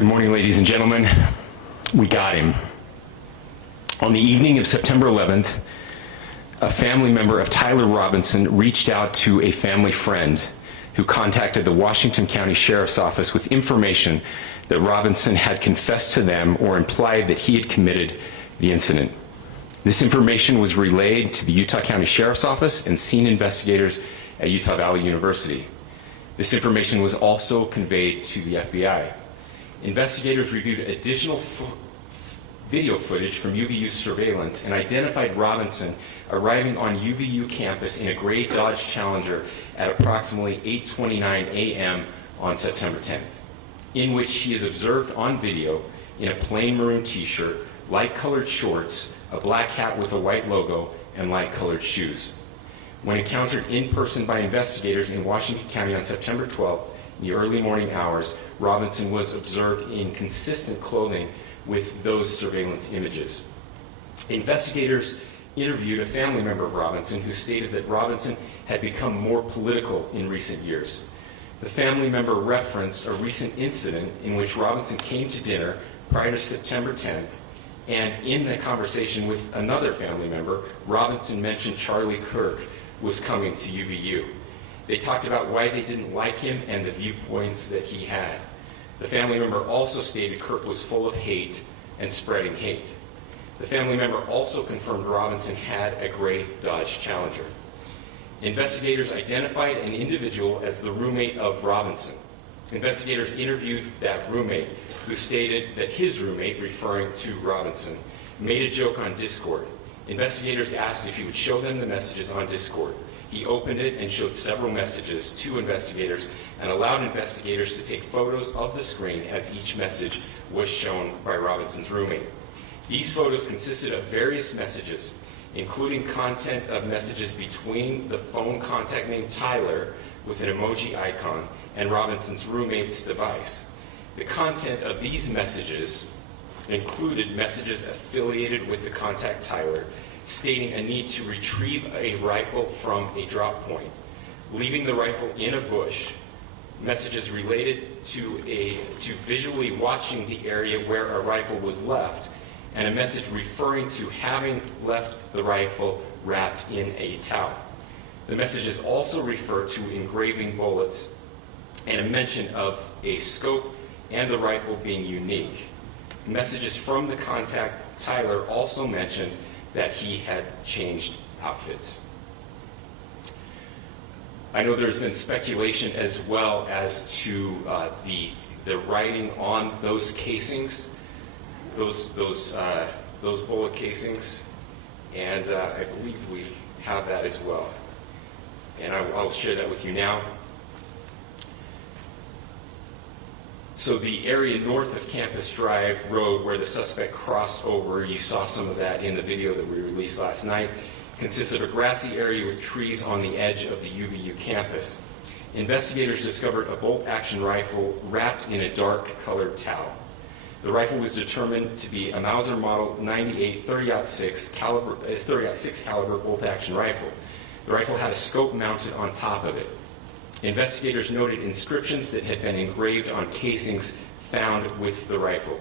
Good morning, ladies and gentlemen. We got him. On the evening of September 11th, a family member of Tyler Robinson reached out to a family friend who contacted the Washington County Sheriff's Office with information that Robinson had confessed to them or implied that he had committed the incident. This information was relayed to the Utah County Sheriff's Office and scene investigators at Utah Valley University. This information was also conveyed to the FBI. Investigators reviewed additional video footage from UVU surveillance and identified Robinson arriving on UVU campus in a gray Dodge Challenger at approximately 8:29 a.m. on September 10th, in which he is observed on video in a plain maroon t-shirt, light-colored shorts, a black hat with a white logo, and light-colored shoes. When encountered in person by investigators in Washington County on September 12th, in the early morning hours, Robinson was observed in consistent clothing with those surveillance images. Investigators interviewed a family member of Robinson who stated that Robinson had become more political in recent years. The family member referenced a recent incident in which Robinson came to dinner prior to September 10th, and in the conversation with another family member, Robinson mentioned Charlie Kirk was coming to UVU. They talked about why they didn't like him and the viewpoints that he had. The family member also stated Kirk was full of hate and spreading hate. The family member also confirmed Robinson had a gray Dodge Challenger. Investigators identified an individual as the roommate of Robinson. Investigators interviewed that roommate, who stated that his roommate, referring to Robinson, made a joke on Discord. Investigators asked if he would show them the messages on Discord. He opened it and showed several messages to investigators and allowed investigators to take photos of the screen as each message was shown by Robinson's roommate. These photos consisted of various messages, including content of messages between the phone contact name Tyler with an emoji icon and Robinson's roommate's device. The content of these messages included messages affiliated with the contact Tyler, stating a need to retrieve a rifle from a drop point, leaving the rifle in a bush, messages related to visually watching the area where a rifle was left, and a message referring to having left the rifle wrapped in a towel. The messages also refer to engraving bullets and a mention of a scope and the rifle being unique. Messages from the contact Tyler also mentioned that he had changed outfits. I know there's been speculation as well as to the writing on those casings, those bullet casings, and I believe we have that as well. And I'll share that with you now. So the area north of Campus Drive Road where the suspect crossed over, you saw some of that in the video that we released last night, consists of a grassy area with trees on the edge of the UVU campus. Investigators discovered a bolt-action rifle wrapped in a dark-colored towel. The rifle was determined to be a Mauser Model 98 30-06 caliber bolt-action rifle. The rifle had a scope mounted on top of it. Investigators noted inscriptions that had been engraved on casings found with the rifle.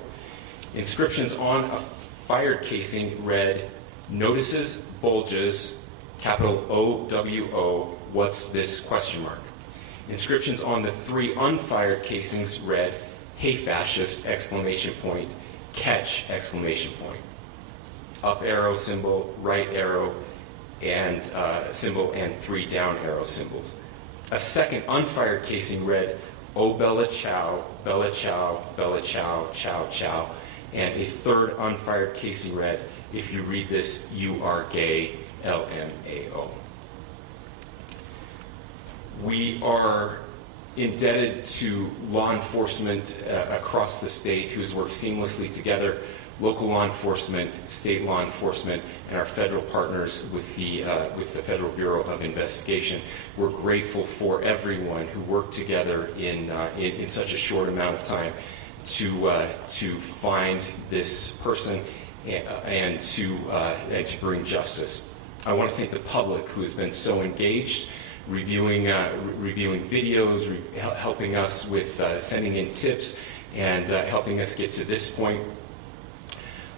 Inscriptions on a fired casing read, "Notices, bulges, capital OWO, what's this?" ? Inscriptions on the 3 unfired casings read, "Hey fascist!" ! Catch! ! Up arrow symbol, right arrow, and symbol, and 3 down arrow symbols. A second unfired casing read, "Oh Bella Chow, Bella Chow, Bella Chow, Chow Chow," and a third unfired casing read, "If you read this, you are gay, LMAO." We are indebted to law enforcement across the state who's worked seamlessly together, local law enforcement, state law enforcement, and our federal partners with the Federal Bureau of Investigation. We're grateful for everyone who worked together in such a short amount of time to find this person and to bring justice. I want to thank the public who has been so engaged, reviewing videos, helping us with sending in tips, and helping us get to this point.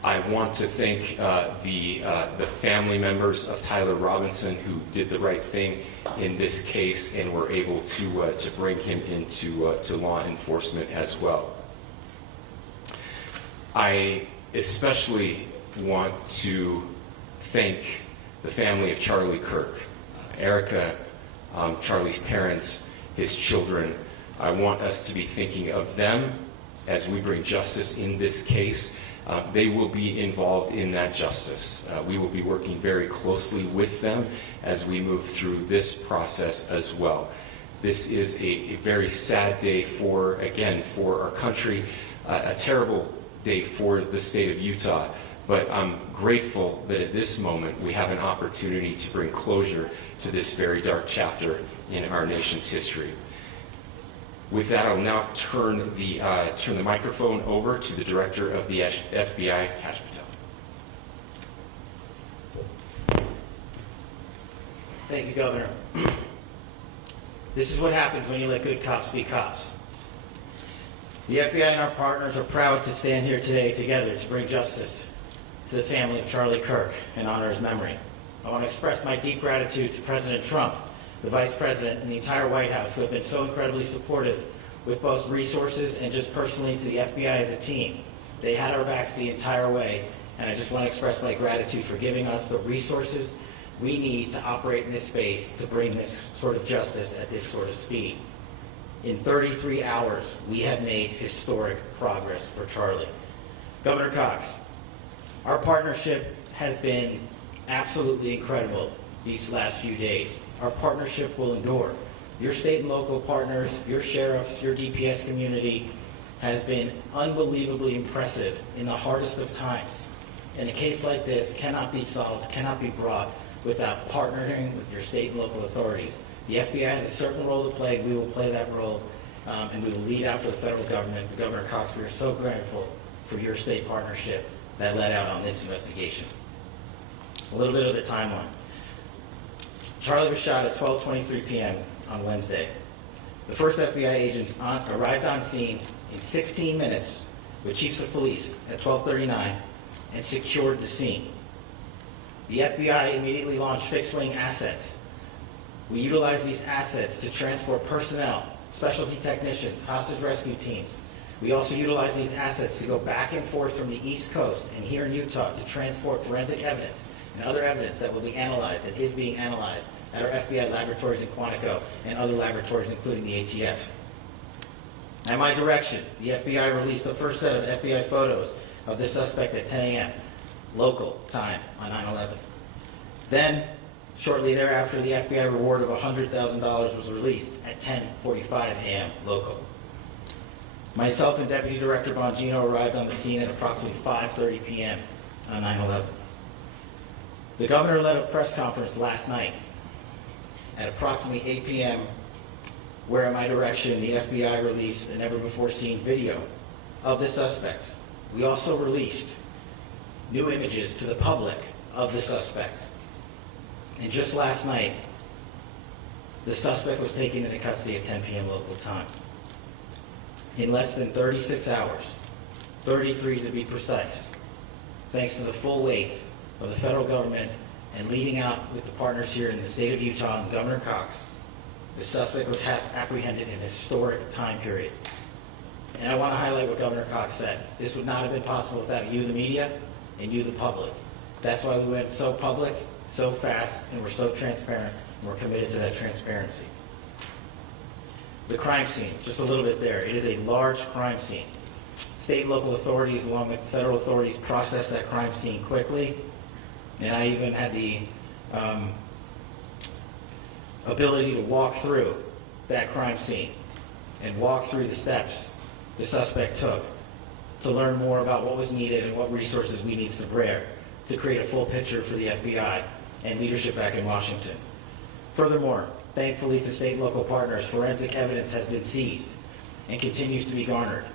I want to thank the family members of Tyler Robinson who did the right thing in this case and were able to bring him into to law enforcement as well. I especially want to thank the family of Charlie Kirk, Erica, Charlie's parents, his children. I want us to be thinking of them as we bring justice in this case. They will be involved in that justice. We will be working very closely with them as we move through this process as well. This is a very sad day for our country, a terrible day for the state of Utah, but I'm grateful that at this moment we have an opportunity to bring closure to this very dark chapter in our nation's history. With that, I'll now turn the microphone over to the Director of the FBI, Kash Patel. Thank you, Governor. This is what happens when you let good cops be cops. The FBI and our partners are proud to stand here today together to bring justice to the family of Charlie Kirk and honor his memory. I want to express my deep gratitude to President Trump, the Vice President, and the entire White House who have been so incredibly supportive with both resources and just personally to the FBI as a team. They had our backs the entire way, and I just want to express my gratitude for giving us the resources we need to operate in this space to bring this sort of justice at this sort of speed. In 33 hours, we have made historic progress for Charlie. Governor Cox, our partnership has been absolutely incredible these last few days. Our partnership will endure. Your state and local partners, your sheriffs, your DPS community has been unbelievably impressive in the hardest of times. And a case like this cannot be solved, cannot be brought without partnering with your state and local authorities. The FBI has a certain role to play. We will play that role, and we will lead out for the federal government. Governor Cox, we are so grateful for your state partnership that led out on this investigation. A little bit of the timeline. Charlie was shot at 12:23 p.m. on Wednesday. The first FBI agents arrived on scene in 16 minutes with chiefs of police at 12:39 and secured the scene. The FBI immediately launched fixed-wing assets. We utilized these assets to transport personnel, specialty technicians, hostage rescue teams. We also utilized these assets to go back and forth from the East Coast and here in Utah to transport forensic evidence and other evidence that will be analyzed and is being analyzed at our FBI laboratories in Quantico and other laboratories, including the ATF. At my direction, the FBI released the first set of FBI photos of the suspect at 10 a.m. local time on 9/11. Then, shortly thereafter, the FBI reward of $100,000 was released at 10:45 a.m. local. Myself and Deputy Director Bongino arrived on the scene at approximately 5:30 p.m. on 9/11. The governor led a press conference last night at approximately 8 p.m. where, at my direction, the FBI released a never-before-seen video of the suspect. We also released new images to the public of the suspect. And just last night, the suspect was taken into custody at 10 p.m. local time. In less than 36 hours, 33 to be precise, thanks to the full weight of the federal government and leading out with the partners here in the state of Utah and Governor Cox, the suspect was apprehended in a historic time period. And I want to highlight what Governor Cox said. This would not have been possible without you, the media, and you, the public. That's why we went so public, so fast, and we're so transparent, and we're committed to that transparency. The crime scene, just a little bit there. It is a large crime scene. State and local authorities, along with federal authorities, processed that crime scene quickly. And I even had the ability to walk through that crime scene and walk through the steps the suspect took to learn more about what was needed and what resources we needed to bear to create a full picture for the FBI and leadership back in Washington. Furthermore, thankfully to state and local partners, forensic evidence has been seized and continues to be garnered.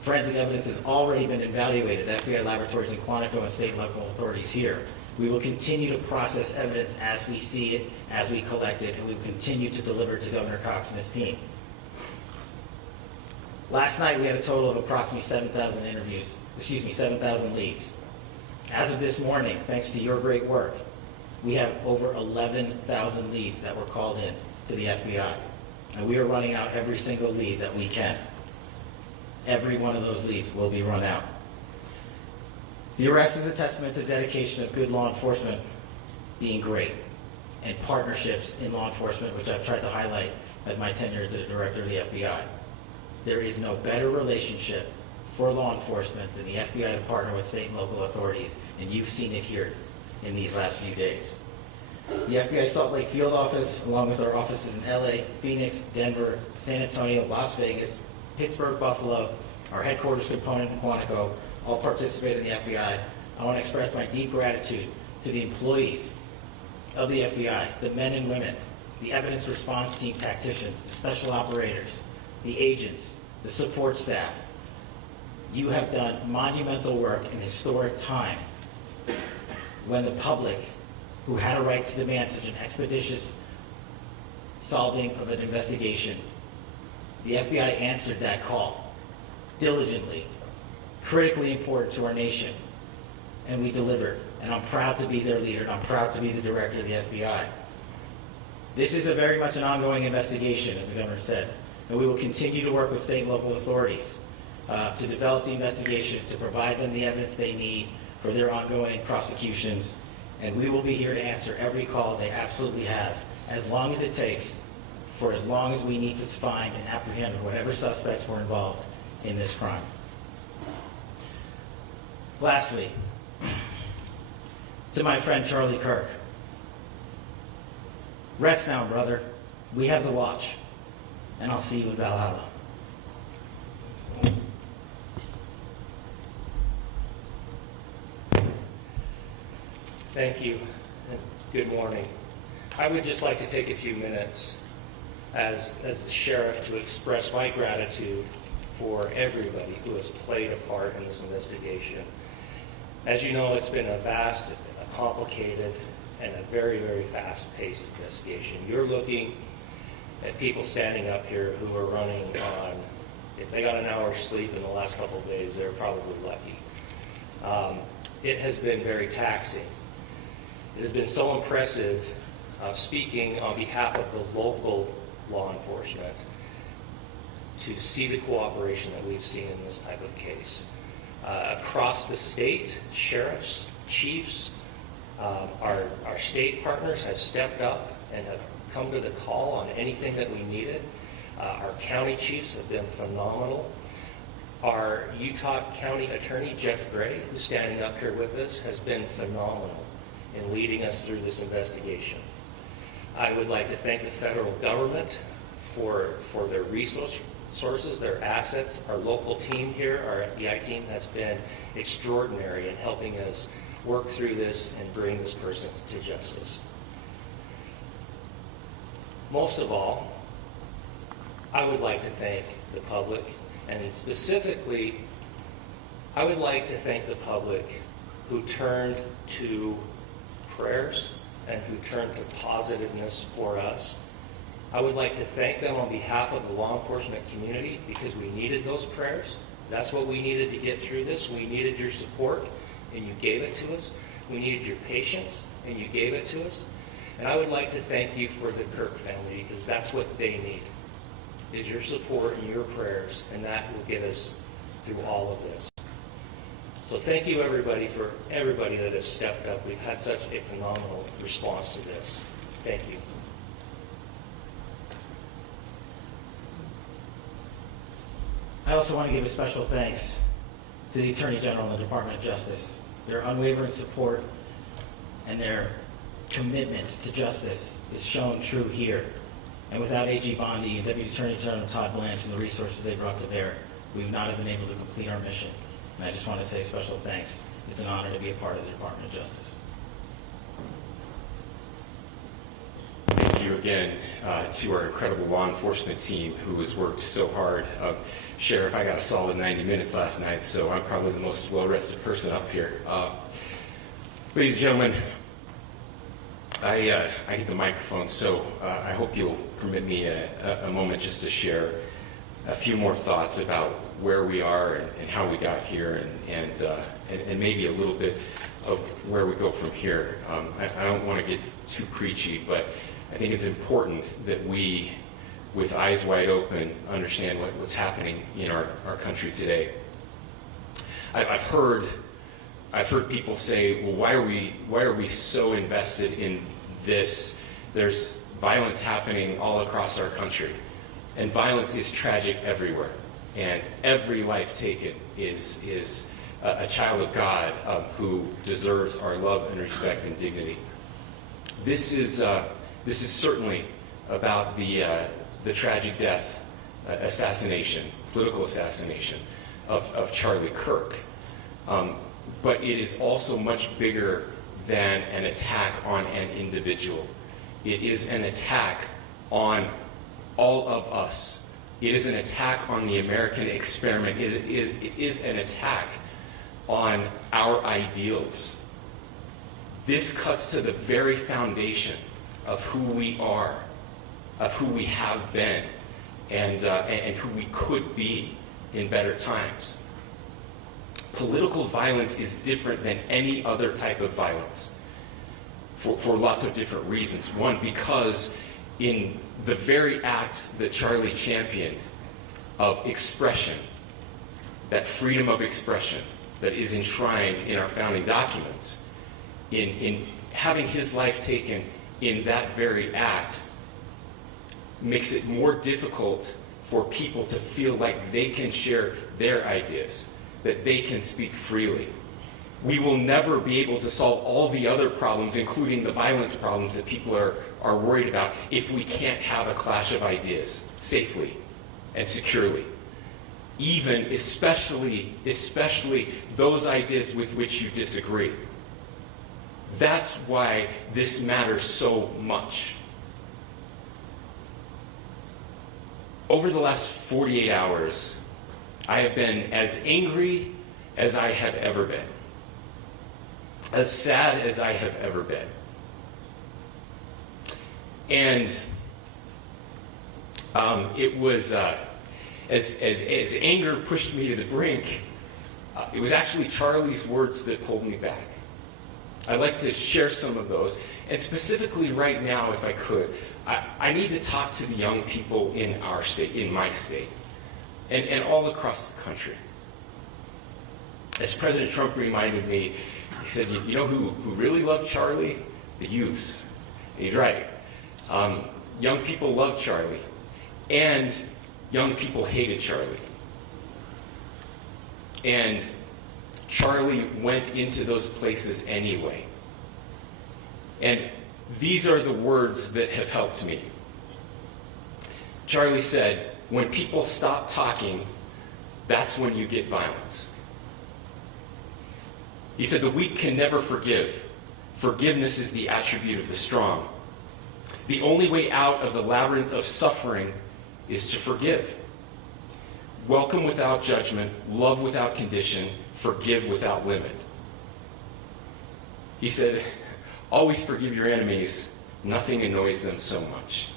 Forensic evidence has already been evaluated at FBI laboratories in Quantico and state and local authorities here. We will continue to process evidence as we see it, as we collect it, and we will continue to deliver to Governor Cox and his team. Last night we had a total of approximately 7,000 leads. As of this morning, thanks to your great work, we have over 11,000 leads that were called in to the FBI. And we are running out every single lead that we can. Every one of those leads will be run out. The arrest is a testament to the dedication of good law enforcement being great, and partnerships in law enforcement, which I've tried to highlight as my tenure as the director of the FBI. There is no better relationship for law enforcement than the FBI to partner with state and local authorities, and you've seen it here in these last few days. The FBI Salt Lake Field Office, along with our offices in LA, Phoenix, Denver, San Antonio, Las Vegas, Pittsburgh, Buffalo, our headquarters component in Quantico, all participate in the FBI. I want to express my deep gratitude to the employees of the FBI, the men and women, the evidence response team tacticians, the special operators, the agents, the support staff. You have done monumental work in historic time when the public, who had a right to demand such an expeditious solving of an investigation, the FBI answered that call diligently, critically important to our nation, and we delivered. And I'm proud to be their leader, and I'm proud to be the director of the FBI. This is very much an ongoing investigation, as the governor said, and we will continue to work with state and local authorities to develop the investigation, to provide them the evidence they need for their ongoing prosecutions, and we will be here to answer every call they absolutely have, as long as it takes, for as long as we need to find and apprehend whatever suspects were involved in this crime. Lastly, to my friend Charlie Kirk, rest now, brother. We have the watch, and I'll see you in Valhalla. Thank you, and good morning. I would just like to take a few minutes as the sheriff to express my gratitude for everybody who has played a part in this investigation. As you know, it's been a vast, a complicated, and a very, very fast-paced investigation. You're looking at people standing up here who are running on, if they got an hour's sleep in the last couple of days, they're probably lucky. It has been very taxing. It has been so impressive, speaking on behalf of the local law enforcement, to see the cooperation that we've seen in this type of case. Across the state, sheriffs, chiefs, our state partners have stepped up and have come to the call on anything that we needed. Our county chiefs have been phenomenal. Our Utah County Attorney, Jeff Gray, who's standing up here with us, has been phenomenal in leading us through this investigation. I would like to thank the federal government for their resources, their assets. Our local team here, our FBI team, has been extraordinary in helping us work through this and bring this person to justice. Most of all, I would like to thank the public, and specifically, I would like to thank the public who turned to prayers and who turned to positiveness for us. I would like to thank them on behalf of the law enforcement community, because we needed those prayers. That's what we needed to get through this. We needed your support, and you gave it to us. We needed your patience, and you gave it to us. And I would like to thank you for the Kirk family, because that's what they need, is your support and your prayers, and that will get us through all of this. So thank you, everybody, for everybody that has stepped up. We've had such a phenomenal response to this. Thank you. I also want to give a special thanks to the Attorney General and the Department of Justice. Their unwavering support and their commitment to justice is shown true here. And without AG Bondi and Deputy Attorney General Todd Blanche and the resources they brought to bear, we would not have been able to complete our mission. And I just want to say special thanks. It's an honor to be a part of the Department of Justice. Thank you again to our incredible law enforcement team who has worked so hard. Sheriff, I got a solid 90 minutes last night, so I'm probably the most well-rested person up here. Ladies and gentlemen, I get the microphone, so I hope you'll permit me a moment just to share a few more thoughts about where we are and how we got here, and maybe a little bit of where we go from here. I don't want to get too preachy, but I think it's important that we, with eyes wide open, understand what's happening in our country today. I've heard people say, well, why are we so invested in this? There's violence happening all across our country, and violence is tragic everywhere, and every life taken is a child of God who deserves our love and respect and dignity. This is certainly about the tragic death, political assassination of Charlie Kirk. But it is also much bigger than an attack on an individual. It is an attack on all of us. It is an attack on the American experiment. It is an attack on our ideals. This cuts to the very foundation of who we are, of who we have been, and who we could be in better times. Political violence is different than any other type of violence for lots of different reasons. One, because in the very act that Charlie championed of expression, that freedom of expression that is enshrined in our founding documents, in having his life taken in that very act, makes it more difficult for people to feel like they can share their ideas, that they can speak freely. We will never be able to solve all the other problems, including the violence problems that people are worried about, if we can't have a clash of ideas safely and securely. Even, especially those ideas with which you disagree. That's why this matters so much. Over the last 48 hours, I have been as angry as I have ever been, as sad as I have ever been. And it was, as anger pushed me to the brink, it was actually Charlie's words that pulled me back. I'd like to share some of those. And specifically right now, if I could, I need to talk to the young people in our state, in my state, and all across the country. As President Trump reminded me, he said, you know who really loved Charlie? The youths. And he's right. Young people loved Charlie, and young people hated Charlie. And Charlie went into those places anyway. And these are the words that have helped me. Charlie said, when people stop talking, that's when you get violence. He said, the weak can never forgive. Forgiveness is the attribute of the strong. The only way out of the labyrinth of suffering is to forgive. Welcome without judgment, love without condition, forgive without limit. He said, always forgive your enemies. Nothing annoys them so much.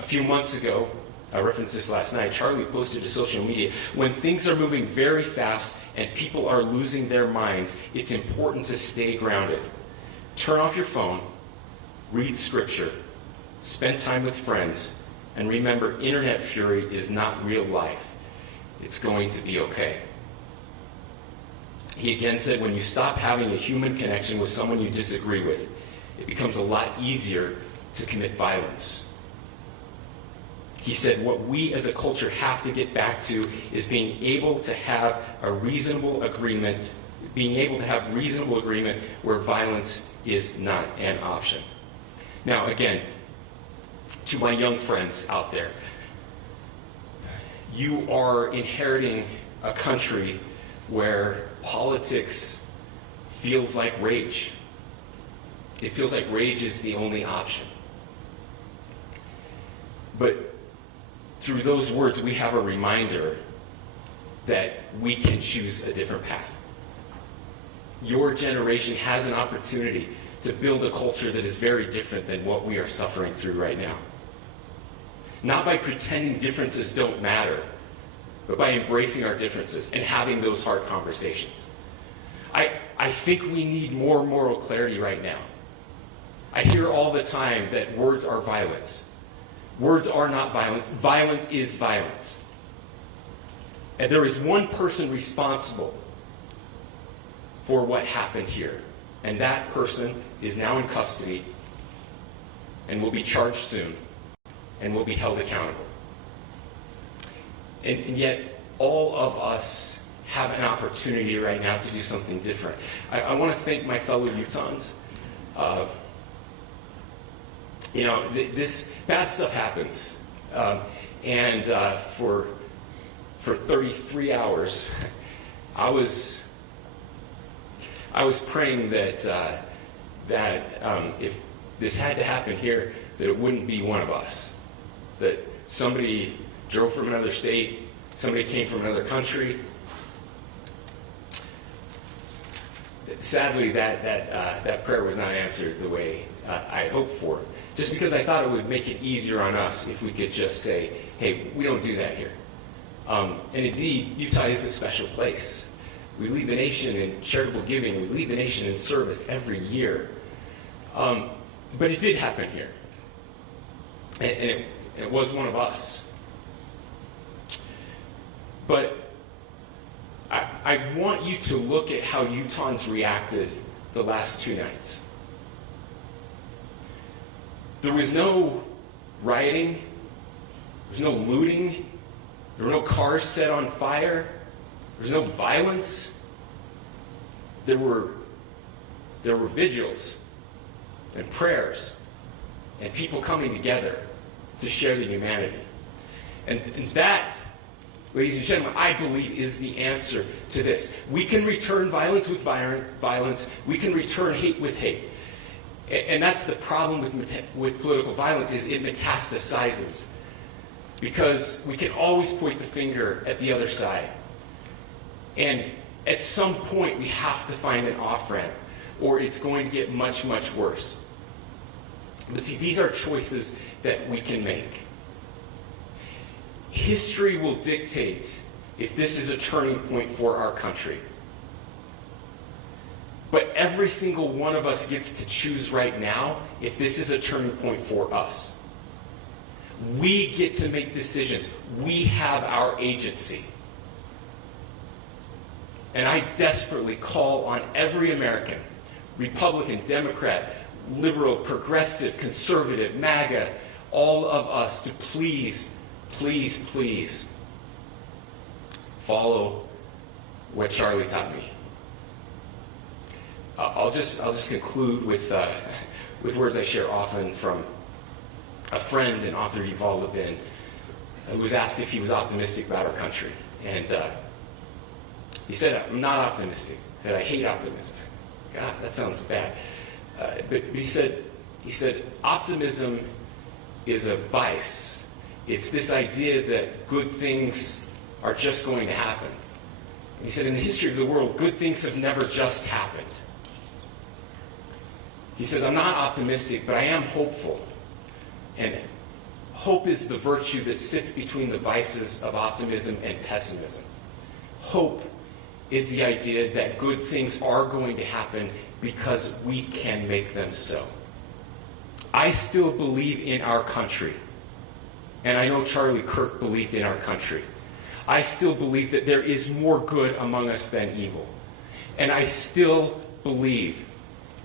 A few months ago, I referenced this last night, Charlie posted to social media, when things are moving very fast and people are losing their minds, it's important to stay grounded. Turn off your phone, read scripture, spend time with friends, and remember, internet fury is not real life. It's going to be okay. He again said, when you stop having a human connection with someone you disagree with, it becomes a lot easier to commit violence. He said, what we as a culture have to get back to is being able to have a reasonable agreement, where violence is not an option. Now, again, to my young friends out there, you are inheriting a country where politics feels like rage. It feels like rage is the only option. But through those words, we have a reminder that we can choose a different path. Your generation has an opportunity to build a culture that is very different than what we are suffering through right now. not by pretending differences don't matter, but by embracing our differences and having those hard conversations. I think we need more moral clarity right now. I hear all the time that words are violence. Words are not violence. Violence is violence. And there is one person responsible for what happened here. And that person is now in custody and will be charged soon and will be held accountable. And yet, all of us have an opportunity right now to do something different. I want to thank my fellow Utahns. This bad stuff happens. And for 33 hours, I was praying that if this had to happen here, that it wouldn't be one of us. That somebody drove from another state, somebody came from another country. Sadly, that prayer was not answered the way I hoped for. Just because I thought it would make it easier on us if we could just say, hey, we don't do that here. And indeed, Utah is a special place. We lead the nation in charitable giving. We lead the nation in service every year. But it did happen here. And it was one of us. But I want you to look at how Utahns reacted the last 2 nights. There was no rioting. There was no looting. There were no cars set on fire. There was no violence. There were vigils and prayers and people coming together to share the humanity. And that, ladies and gentlemen, I believe is the answer to this. We can return violence with violence. We can return hate with hate. And that's the problem with political violence, is it metastasizes. Because we can always point the finger at the other side. And at some point, we have to find an off-ramp, or it's going to get much, much worse. But see, these are choices that we can make. History will dictate if this is a turning point for our country. But every single one of us gets to choose right now if this is a turning point for us. We get to make decisions. We have our agency. And I desperately call on every American, Republican, Democrat, liberal, progressive, conservative, MAGA, all of us to please, please, please follow what Charlie taught me. I'll just conclude with words I share often from a friend and author, Yuval Levin, who was asked if he was optimistic about our country. And he said, I'm not optimistic. He said, I hate optimism. God, that sounds bad. But he said, optimism is a vice. It's this idea that good things are just going to happen. And he said, in the history of the world, good things have never just happened. He says, I'm not optimistic, but I am hopeful. And hope is the virtue that sits between the vices of optimism and pessimism. Hope is the idea that good things are going to happen because we can make them so. I still believe in our country. And I know Charlie Kirk believed in our country. I still believe that there is more good among us than evil. And I still believe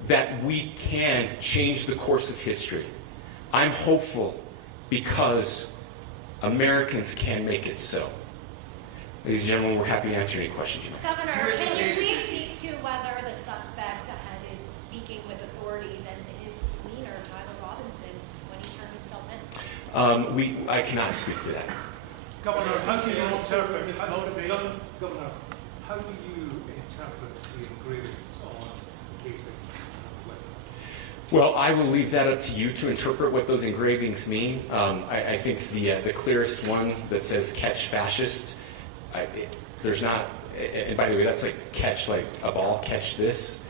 that we can change the course of history. I'm hopeful because Americans can make it so. Ladies and gentlemen, we're happy to answer any questions you may have. Governor, can you please speak to whether the suspect is speaking with authorities and his demeanor, Tyler Robinson, when he turned himself in? I cannot speak to that. Governor, how do you interpret his motivation? Governor, how do you interpret the engravings on the casing? Well, I will leave that up to you to interpret what those engravings mean. I think the clearest one that says "catch fascist," there's not, and by the way, that's like catch like a ball, catch this.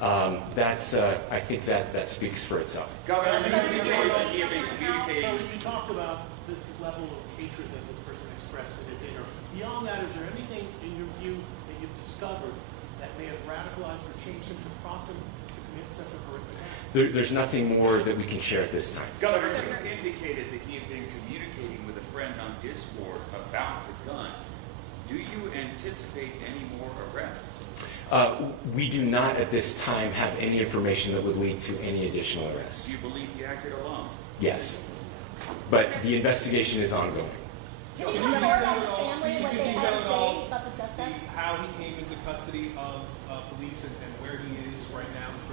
I think that speaks for itself. Governor, so you talked about this level of hatred that this person expressed at a dinner. Beyond that, is there anything in your view that you've discovered that may have radicalized or changed him to prompt him to commit such a horrific act? There's nothing more that we can share at this time. Governor, you indicated that he had been communicating with a friend on Discord about the gun. Do you anticipate any more arrests? We do not at this time have any information that would lead to any additional arrests. Do you believe he acted alone? Yes, but the investigation is ongoing. Can you tell more about the family, what they had to say about the suspect? How he came into custody of police and where he is right now, Mr.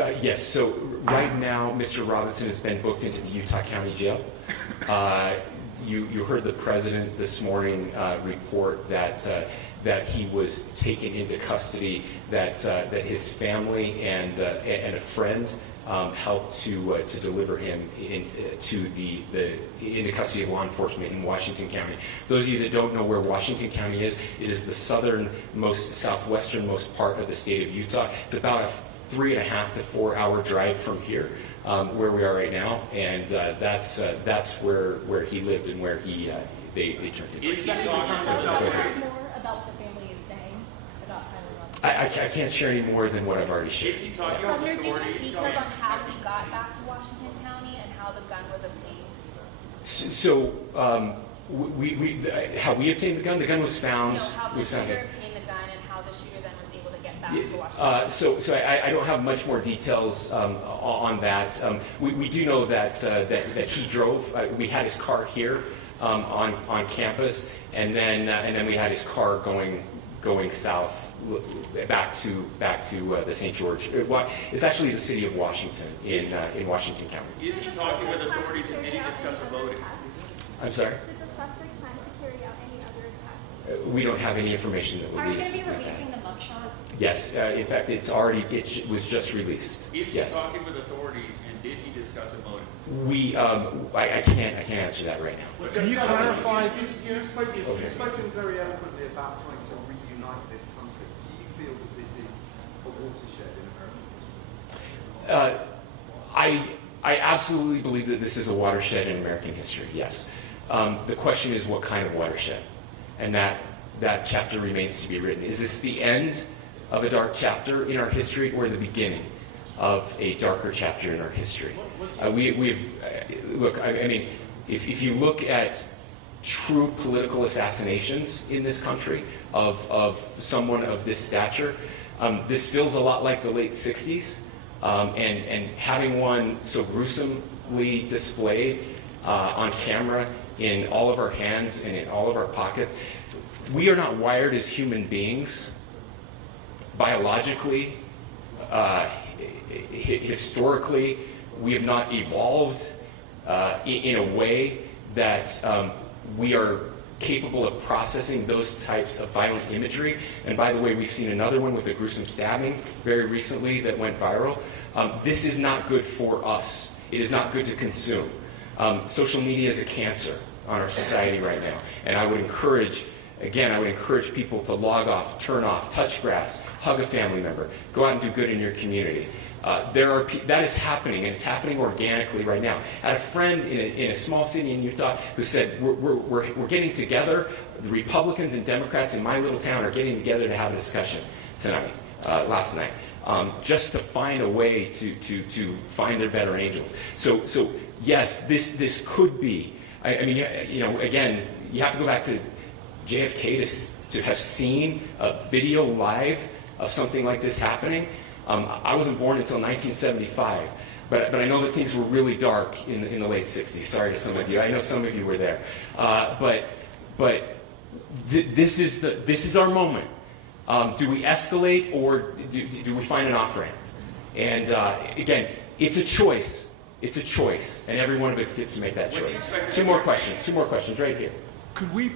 Robinson? Yes, so right now, Mr. Robinson has been booked into the Utah County Jail. You heard the president this morning report that he was taken into custody, that his family and a friend helped to deliver him into custody of law enforcement in Washington County. Those of you that don't know where Washington County is, it is the southernmost, southwesternmost part of the state of Utah. It's about a 3.5 to 4 hour drive from here, where we are right now, and that's where he lived and where they turned him. Is he talking More about the family is saying about Tyler Robinson. I can't share any more than what I've already shared. Is he talking with Governor, do you have authorities? details on how he got back to Washington County and how the gun was obtained? So, how we obtained the gun? The gun was found. No, how the was found shooter in- obtained the gun and how the shooter then was able to get back to Washington. So I don't have much more details on that. We do know that he drove. We had his car here on campus, and then we had his car going south back to the St. George. It's actually the city of Washington in Washington County. Is he talking with authorities and did he discuss a voting? I'm sorry. Did the suspect plan to carry out any other attacks? We don't have any information that Are you released. going to be releasing the mugshot? Yes, in fact, it was just released. Is he Yes. talking with authorities and did he discuss a motive? I can't answer that right now. Can you clarify? You've spoken very eloquently about trying to reunite this country. Do you feel that this is a watershed in American history? I absolutely believe that this is a watershed in American history, yes. The question is what kind of watershed? And that chapter remains to be written. Is this the end of a dark chapter in our history or the beginning of a darker chapter in our history? Look, I mean, if you look at true political assassinations in this country of someone of this stature, this feels a lot like the late 60s. And having one so gruesomely displayed on camera in all of our hands and in all of our pockets, we are not wired as human beings biologically, historically. We have not evolved in a way that we are capable of processing those types of violent imagery. And by the way, we've seen another one with a gruesome stabbing very recently that went viral. This is not good for us. It is not good to consume. Social media is a cancer on our society right now. And I would encourage people to log off, turn off, touch grass, hug a family member, go out and do good in your community. That is happening, and it's happening organically right now. I had a friend in a small city in Utah who said, we're getting together, the Republicans and Democrats in my little town are getting together to have a discussion last night, just to find a way to find their better angels. So yes, this could be, I mean, again, you have to go back to JFK to have seen a video live of something like this happening. I wasn't born until 1975, but I know that things were really dark in the late 60s. Sorry to some of you. I know some of you were there. But this is our moment. Do we escalate or do we find an off-ramp? And again, it's a choice. It's a choice, and every one of us gets to make that choice. Two more questions right here. Could we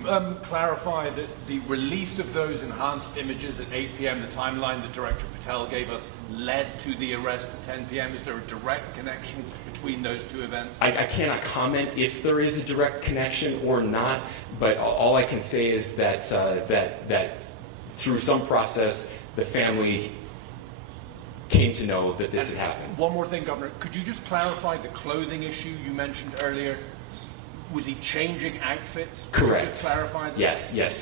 clarify that the release of those enhanced images at 8 p.m., the timeline that Director Patel gave us, led to the arrest at 10 p.m.? Is there a direct connection between those two events? I cannot comment if there is a direct connection or not, but all I can say is that through some process, the family came to know that this had happened. One more thing, Governor. Could you just clarify the clothing issue you mentioned earlier? was he changing outfits? Correct. Just clarify this. Yes.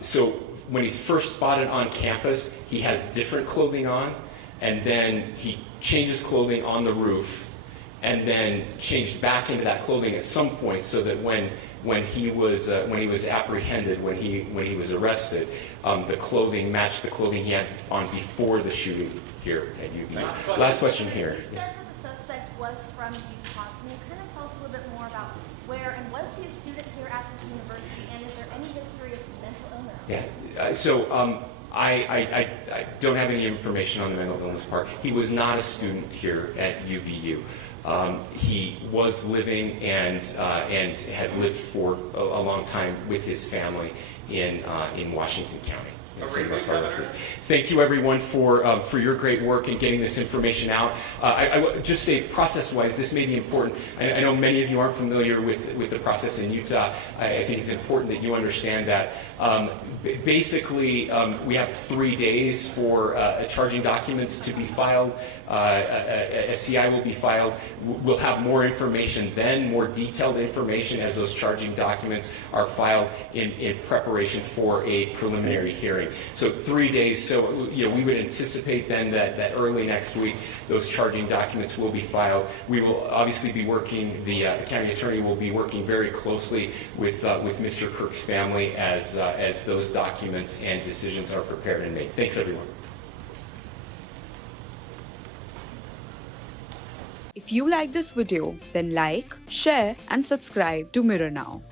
So when he's first spotted on campus, he has different clothing on, and then he changes clothing on the roof, and then changed back into that clothing at some point, so that when he was apprehended, when he was arrested, the clothing matched the clothing he had on before the shooting here at UVU. Last question here. You said that the suspect was from Utah. Can you kind of tell us a little bit more about where, and was he a student here at this university, and is there any history of mental illness? Yeah. So I don't have any information on the mental illness part. He was not a student here at UVU. He was living and had lived for a long time with his family in Washington County. Thank you, everyone, for your great work in getting this information out. I would just say, process-wise, this may be important. I know many of you aren't familiar with the process in Utah. I think it's important that you understand that. Basically, we have 3 days for charging documents to be filed. A CI will be filed. We'll have more information then, more detailed information as those charging documents are filed in preparation for a preliminary hearing. So 3 days. So we would anticipate then that early next week those charging documents will be filed. We will obviously be working. The county attorney will be working very closely with Mr. Kirk's family as those documents and decisions are prepared and made. Thanks, everyone. If you like this video, then like, share and subscribe to Mirror Now.